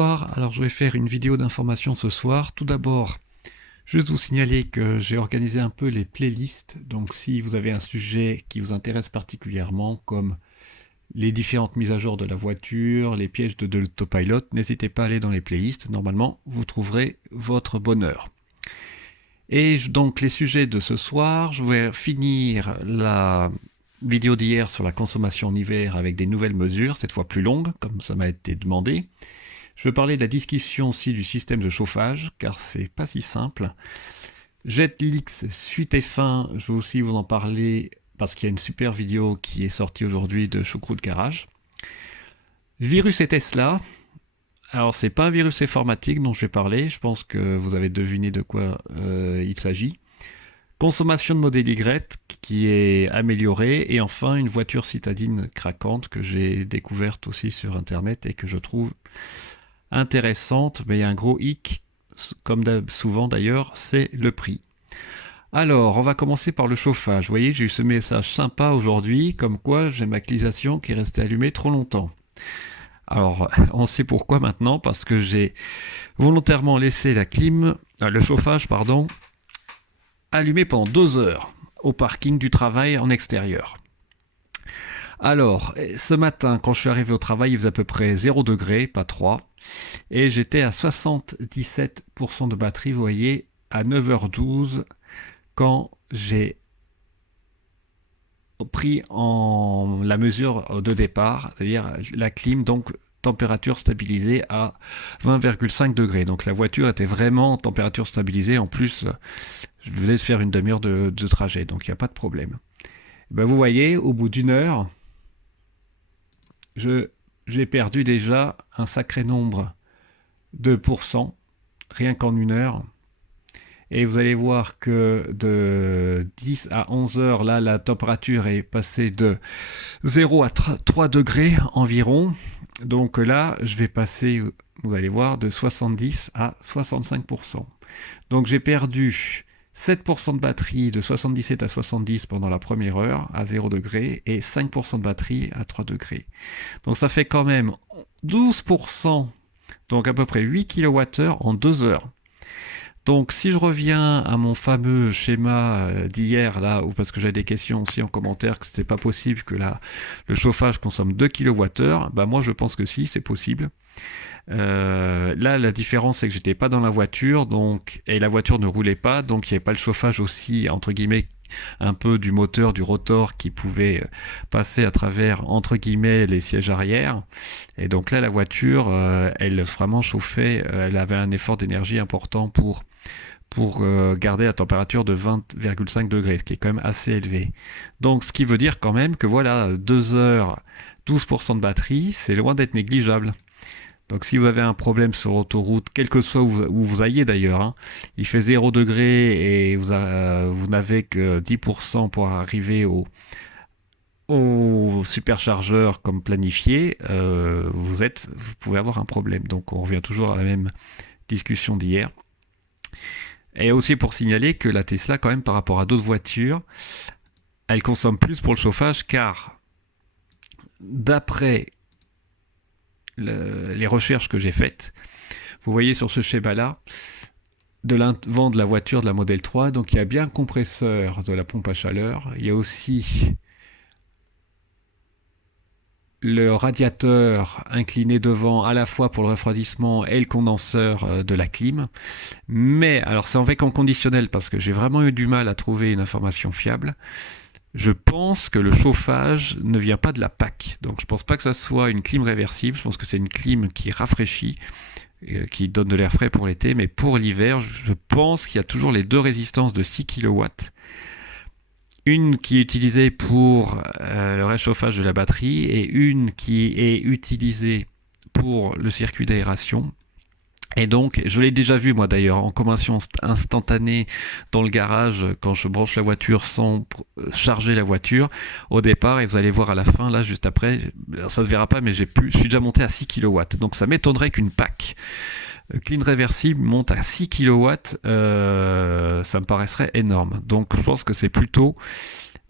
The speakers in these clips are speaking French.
Bonsoir, alors je vais faire une vidéo d'information ce soir. Tout d'abord, juste vous signaler que j'ai organisé un peu les playlists, donc si vous avez un sujet qui vous intéresse particulièrement, comme les différentes mises à jour de la voiture, les pièges de l'autopilot, n'hésitez pas à aller dans les playlists, normalement vous trouverez votre bonheur. Et donc les sujets de ce soir, je vais finir la vidéo d'hier sur la consommation en hiver avec des nouvelles mesures, cette fois plus longues, comme ça m'a été demandé. Je veux parler de la discussion aussi du système de chauffage, car c'est pas si simple. Jetlix suite F1, je veux aussi vous en parler, parce qu'il y a une super vidéo qui est sortie aujourd'hui de Choucroute Garage. Virus et Tesla. Alors c'est pas un virus informatique dont je vais parler, je pense que vous avez deviné de quoi il s'agit. Consommation de modèle Y qui est améliorée, et enfin une voiture citadine craquante que j'ai découverte aussi sur internet et que je trouve intéressante, mais il y a un gros hic, comme souvent d'ailleurs, c'est le prix. Alors, on va commencer par le chauffage. Vous voyez, j'ai eu ce message sympa aujourd'hui, comme quoi j'ai ma climatisation qui est restée allumée trop longtemps. Alors, on sait pourquoi maintenant, parce que j'ai volontairement laissé le chauffage, allumé pendant 2 heures au parking du travail en extérieur. Alors, ce matin, quand je suis arrivé au travail, il faisait à peu près 0 degré, pas 3, et j'étais à 77% de batterie, vous voyez, à 9h12, quand j'ai pris en la mesure de départ, c'est-à-dire la clim, donc température stabilisée à 20,5 degrés. Donc la voiture était vraiment en température stabilisée, en plus, je venais de faire une demi-heure de trajet, donc il n'y a pas de problème. Ben, vous voyez, au bout d'une heure, j'ai perdu déjà un sacré nombre de pourcents, rien qu'en une heure. Et vous allez voir que de 10 à 11 heures, là, la température est passée de 0 à 3 degrés environ. Donc là, je vais passer, vous allez voir, de 70 à 65%. Donc j'ai perdu 7% de batterie de 77 à 70 pendant la première heure à 0 degré et 5% de batterie à 3 degrés. Donc ça fait quand même 12%, donc à peu près 8 kWh en 2 heures. Donc si je reviens à mon fameux schéma d'hier, là, parce que j'avais des questions aussi en commentaire que c'était pas possible que le chauffage consomme 2 kWh, bah moi je pense que si, c'est possible. Là, la différence, c'est que j'étais pas dans la voiture, et la voiture ne roulait pas, donc il n'y avait pas le chauffage aussi, entre guillemets, un peu du moteur, du rotor qui pouvait passer à travers, entre guillemets, les sièges arrière. Et donc là, la voiture, elle vraiment chauffait, elle avait un effort d'énergie important pour garder la température de 20,5 degrés, ce qui est quand même assez élevé. Donc, ce qui veut dire quand même que voilà, 2 heures, 12% de batterie, c'est loin d'être négligeable. Donc si vous avez un problème sur l'autoroute, quel que soit où vous ayez d'ailleurs, il fait 0 degré et vous n'avez que 10% pour arriver au superchargeur comme planifié, vous pouvez avoir un problème. Donc on revient toujours à la même discussion d'hier. Et aussi pour signaler que la Tesla, quand même, par rapport à d'autres voitures, elle consomme plus pour le chauffage, car d'après les recherches que j'ai faites, vous voyez sur ce schéma-là, de l'avant de la voiture de la Model 3, donc il y a bien un compresseur de la pompe à chaleur, il y a aussi le radiateur incliné devant à la fois pour le refroidissement et le condenseur de la clim. Mais, alors c'est avec en conditionnel parce que j'ai vraiment eu du mal à trouver une information fiable. Je pense que le chauffage ne vient pas de la PAC. Donc je pense pas que ça soit une clim réversible. Je pense que c'est une clim qui rafraîchit, qui donne de l'air frais pour l'été. Mais pour l'hiver, je pense qu'il y a toujours les 2 résistances de 6 kW. Une qui est utilisée pour le réchauffage de la batterie et une qui est utilisée pour le circuit d'aération. Et donc, je l'ai déjà vu moi d'ailleurs en consommation instantanée dans le garage quand je branche la voiture sans charger la voiture au départ, et vous allez voir à la fin, là juste après, ça se verra pas mais je suis déjà monté à 6 kW. Donc ça m'étonnerait qu'une PAC clean réversible monte à 6 kW, ça me paraîtrait énorme. Donc je pense que c'est plutôt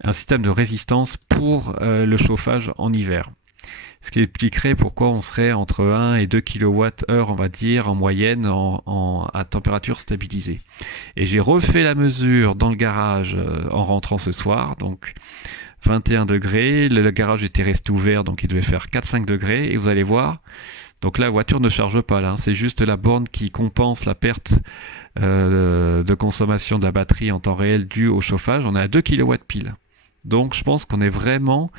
un système de résistance pour le chauffage en hiver. Ce qui expliquerait pourquoi on serait entre 1 et 2 kWh, on va dire, en moyenne, à température stabilisée. Et j'ai refait la mesure dans le garage en rentrant ce soir, donc 21 degrés, le garage était resté ouvert, donc il devait faire 4-5 degrés, et vous allez voir, donc là, la voiture ne charge pas, là, c'est juste la borne qui compense la perte de consommation de la batterie en temps réel due au chauffage. On est à 2 kW pile. Donc je pense qu'on est vraiment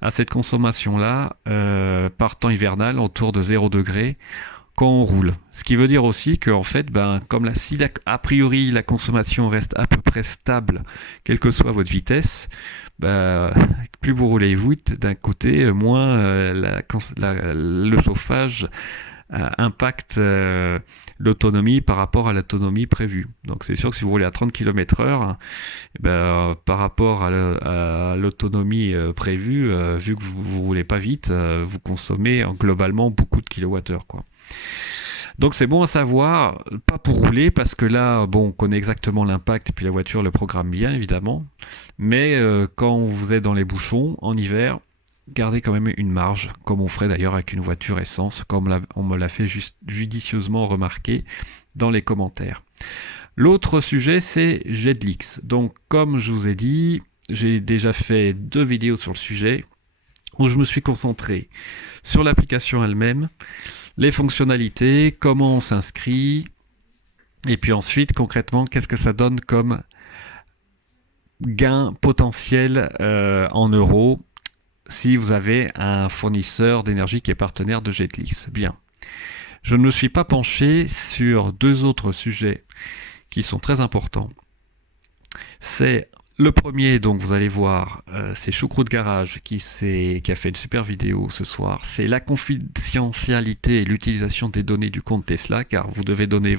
à cette consommation-là par temps hivernal autour de 0 degré quand on roule. Ce qui veut dire aussi que en fait, si a priori la consommation reste à peu près stable, quelle que soit votre vitesse, plus vous roulez vite d'un côté, moins le chauffage impacte l'autonomie par rapport à l'autonomie prévue. Donc c'est sûr que si vous roulez à 30 km/h, par rapport à l'autonomie prévue, vu que vous ne roulez pas vite, vous consommez globalement beaucoup de kilowattheures, quoi. Donc c'est bon à savoir, pas pour rouler, parce que là, on connaît exactement l'impact, et puis la voiture le programme bien, évidemment. Mais quand vous êtes dans les bouchons, en hiver, gardez quand même une marge, comme on ferait d'ailleurs avec une voiture essence, comme on me l'a fait judicieusement remarquer dans les commentaires. L'autre sujet, c'est Jedlix. Donc comme je vous ai dit, j'ai déjà fait 2 vidéos sur le sujet, où je me suis concentré sur l'application elle-même, les fonctionnalités, comment on s'inscrit, et puis ensuite, concrètement, qu'est-ce que ça donne comme gain potentiel en euros si vous avez un fournisseur d'énergie qui est partenaire de Jedlix. Bien. Je ne me suis pas penché sur 2 autres sujets qui sont très importants. C'est le premier, donc vous allez voir, c'est Choucroute Garage qui a fait une super vidéo ce soir. C'est la confidentialité et l'utilisation des données du compte Tesla, car vous devez donner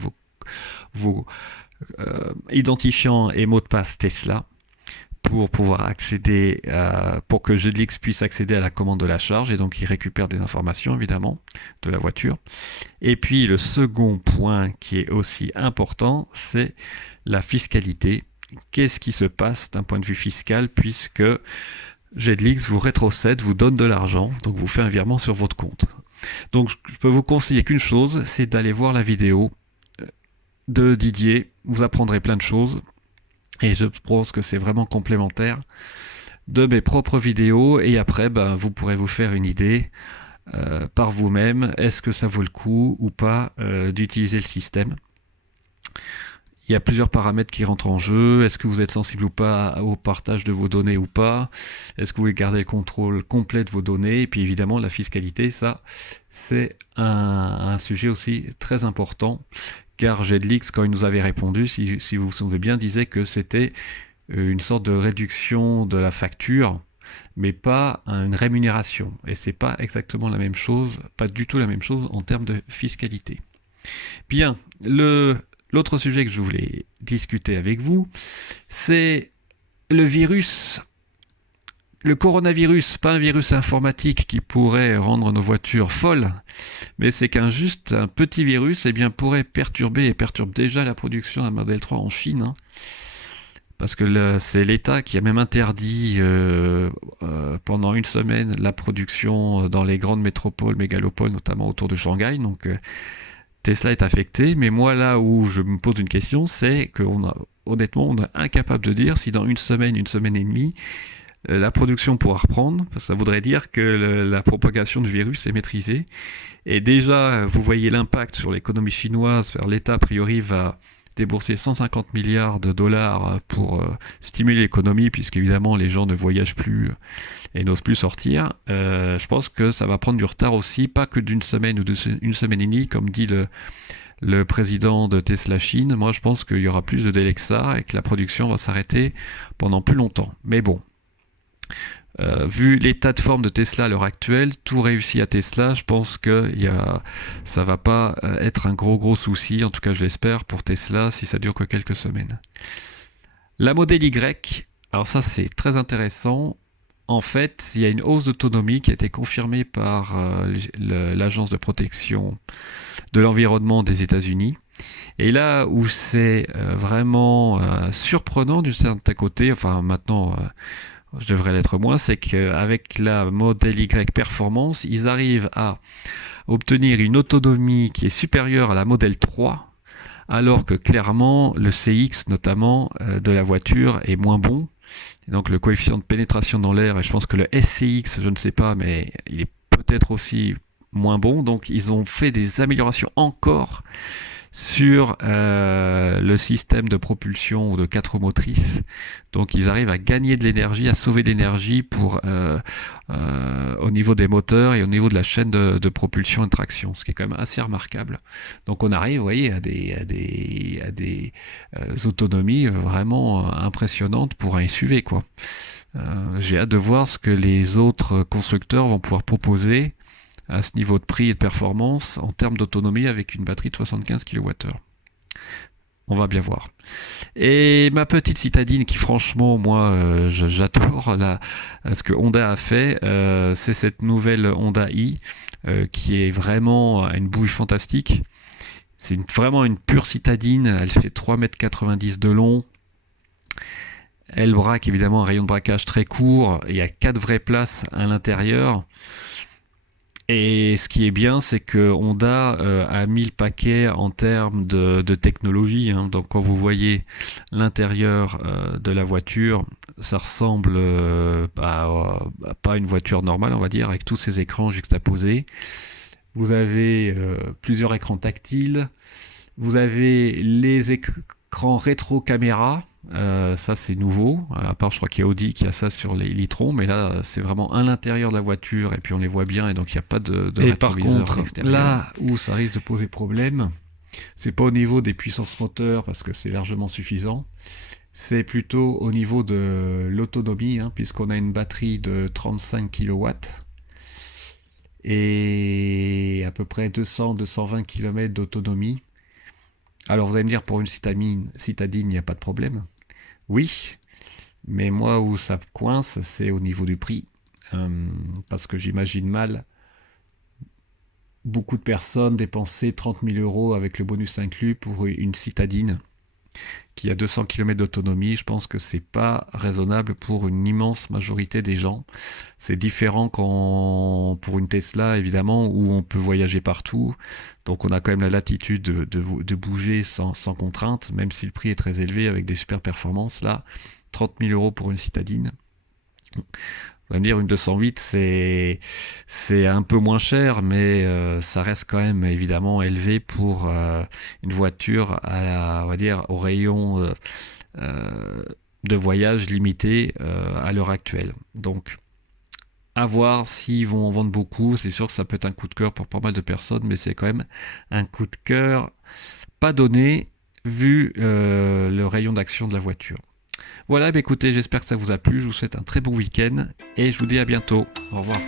vos identifiants et mots de passe Tesla pour pouvoir accéder, pour que Jedlix puisse accéder à la commande de la charge, et donc il récupère des informations évidemment de la voiture. Et puis le second point qui est aussi important, c'est la fiscalité. Qu'est-ce qui se passe d'un point de vue fiscal, puisque Jedlix vous rétrocède, vous donne de l'argent, donc vous fait un virement sur votre compte. Donc je peux vous conseiller qu'une chose, c'est d'aller voir la vidéo de Didier, vous apprendrez plein de choses, et je pense que c'est vraiment complémentaire de mes propres vidéos, et après vous pourrez vous faire une idée par vous-même, est-ce que ça vaut le coup ou pas d'utiliser le système. Il y a plusieurs paramètres qui rentrent en jeu. Est-ce que vous êtes sensible ou pas au partage de vos données ou pas? Est-ce que vous voulez garder le contrôle complet de vos données? Et puis évidemment, la fiscalité, ça, c'est un sujet aussi très important. Car Jedlix, quand il nous avait répondu, si vous vous souvenez bien, disait que c'était une sorte de réduction de la facture, mais pas une rémunération. Et c'est pas exactement la même chose, pas du tout la même chose en termes de fiscalité. Bien, l'autre sujet que je voulais discuter avec vous, c'est le virus, le coronavirus, pas un virus informatique qui pourrait rendre nos voitures folles, mais c'est juste un petit virus pourrait perturber et perturbe déjà la production d'un Model 3 en Chine, parce que c'est l'État qui a même interdit pendant une semaine la production dans les grandes métropoles, mégalopoles, notamment autour de Shanghai, donc Tesla est affecté, mais moi là où je me pose une question, c'est honnêtement, on est incapable de dire si dans une semaine et demie, la production pourra reprendre, parce que ça voudrait dire que la propagation du virus est maîtrisée. Et déjà, vous voyez l'impact sur l'économie chinoise. L'État, a priori, va débourser 150 milliards de dollars pour stimuler l'économie, puisqu'évidemment, les gens ne voyagent plus et n'osent plus sortir. Je pense que ça va prendre du retard aussi, pas que d'une semaine ou d'une semaine et demie, comme dit le président de Tesla Chine. Moi, je pense qu'il y aura plus de délai que ça et que la production va s'arrêter pendant plus longtemps. Mais bon. Vu l'état de forme de Tesla à l'heure actuelle, tout réussit à Tesla, je pense que ça va pas être un gros souci, en tout cas je l'espère pour Tesla, si ça dure que quelques semaines. La Model Y, alors ça c'est très intéressant. En fait, il y a une hausse d'autonomie qui a été confirmée par l'Agence de protection de l'environnement des États-Unis. Et là où c'est vraiment surprenant d'un certain côté, enfin maintenant je devrais l'être moins, c'est qu'avec la Model Y Performance, ils arrivent à obtenir une autonomie qui est supérieure à la Model 3, alors que clairement le CX notamment de la voiture est moins bon. Et donc le coefficient de pénétration dans l'air, et je pense que le SCX, je ne sais pas, mais il est peut-être aussi moins bon. Donc ils ont fait des améliorations encore sur le système de propulsion ou de 4 roues motrices. Donc ils arrivent à gagner de l'énergie, à sauver de l'énergie au niveau des moteurs et au niveau de la chaîne de propulsion et de traction, ce qui est quand même assez remarquable. Donc on arrive, vous voyez, à des autonomies vraiment impressionnantes pour un SUV, quoi. J'ai hâte de voir ce que les autres constructeurs vont pouvoir proposer à ce niveau de prix et de performance en termes d'autonomie avec une batterie de 75 kWh. On va bien voir. Et ma petite citadine qui franchement moi j'adore ce que Honda a fait, c'est cette nouvelle Honda i qui est vraiment une bouille fantastique. C'est vraiment une pure citadine, elle fait 3,90 m de long. Elle braque évidemment un rayon de braquage très court, il y a 4 vraies places à l'intérieur. Et ce qui est bien, c'est que Honda a mis le paquet en termes de technologie. Donc quand vous voyez l'intérieur de la voiture, ça ressemble à pas une voiture normale, on va dire, avec tous ces écrans juxtaposés. Vous avez plusieurs écrans tactiles. Vous avez les écrans rétro-caméra. Ça c'est nouveau, à part je crois qu'il y a Audi qui a ça sur les e-tron, mais là c'est vraiment à l'intérieur de la voiture et puis on les voit bien et donc il n'y a pas de rétroviseur par contre, extérieur. là où ça risque de poser problème, c'est pas au niveau des puissances moteurs parce que c'est largement suffisant, c'est plutôt au niveau de l'autonomie, puisqu'on a une batterie de 35 kW et à peu près 200-220 km d'autonomie. Alors vous allez me dire, pour une citadine, il n'y a pas de problème. Oui, mais moi où ça coince, c'est au niveau du prix. Parce que j'imagine mal beaucoup de personnes dépenser 30 000 € avec le bonus inclus pour une citadine qui a 200 km d'autonomie. Je pense que c'est pas raisonnable pour une immense majorité des gens. C'est différent pour une Tesla, évidemment, où on peut voyager partout. Donc on a quand même la latitude de bouger sans contrainte, même si le prix est très élevé avec des super performances. Là, 30 000 € pour une citadine. Vous allez me dire, une 208, c'est un peu moins cher, mais ça reste quand même évidemment élevé pour une voiture on va dire, au rayon de voyage limité à l'heure actuelle. Donc, à voir s'ils vont en vendre beaucoup. C'est sûr que ça peut être un coup de cœur pour pas mal de personnes, mais c'est quand même un coup de cœur pas donné vu le rayon d'action de la voiture. Voilà, écoutez, j'espère que ça vous a plu. Je vous souhaite un très bon week-end et je vous dis à bientôt. Au revoir.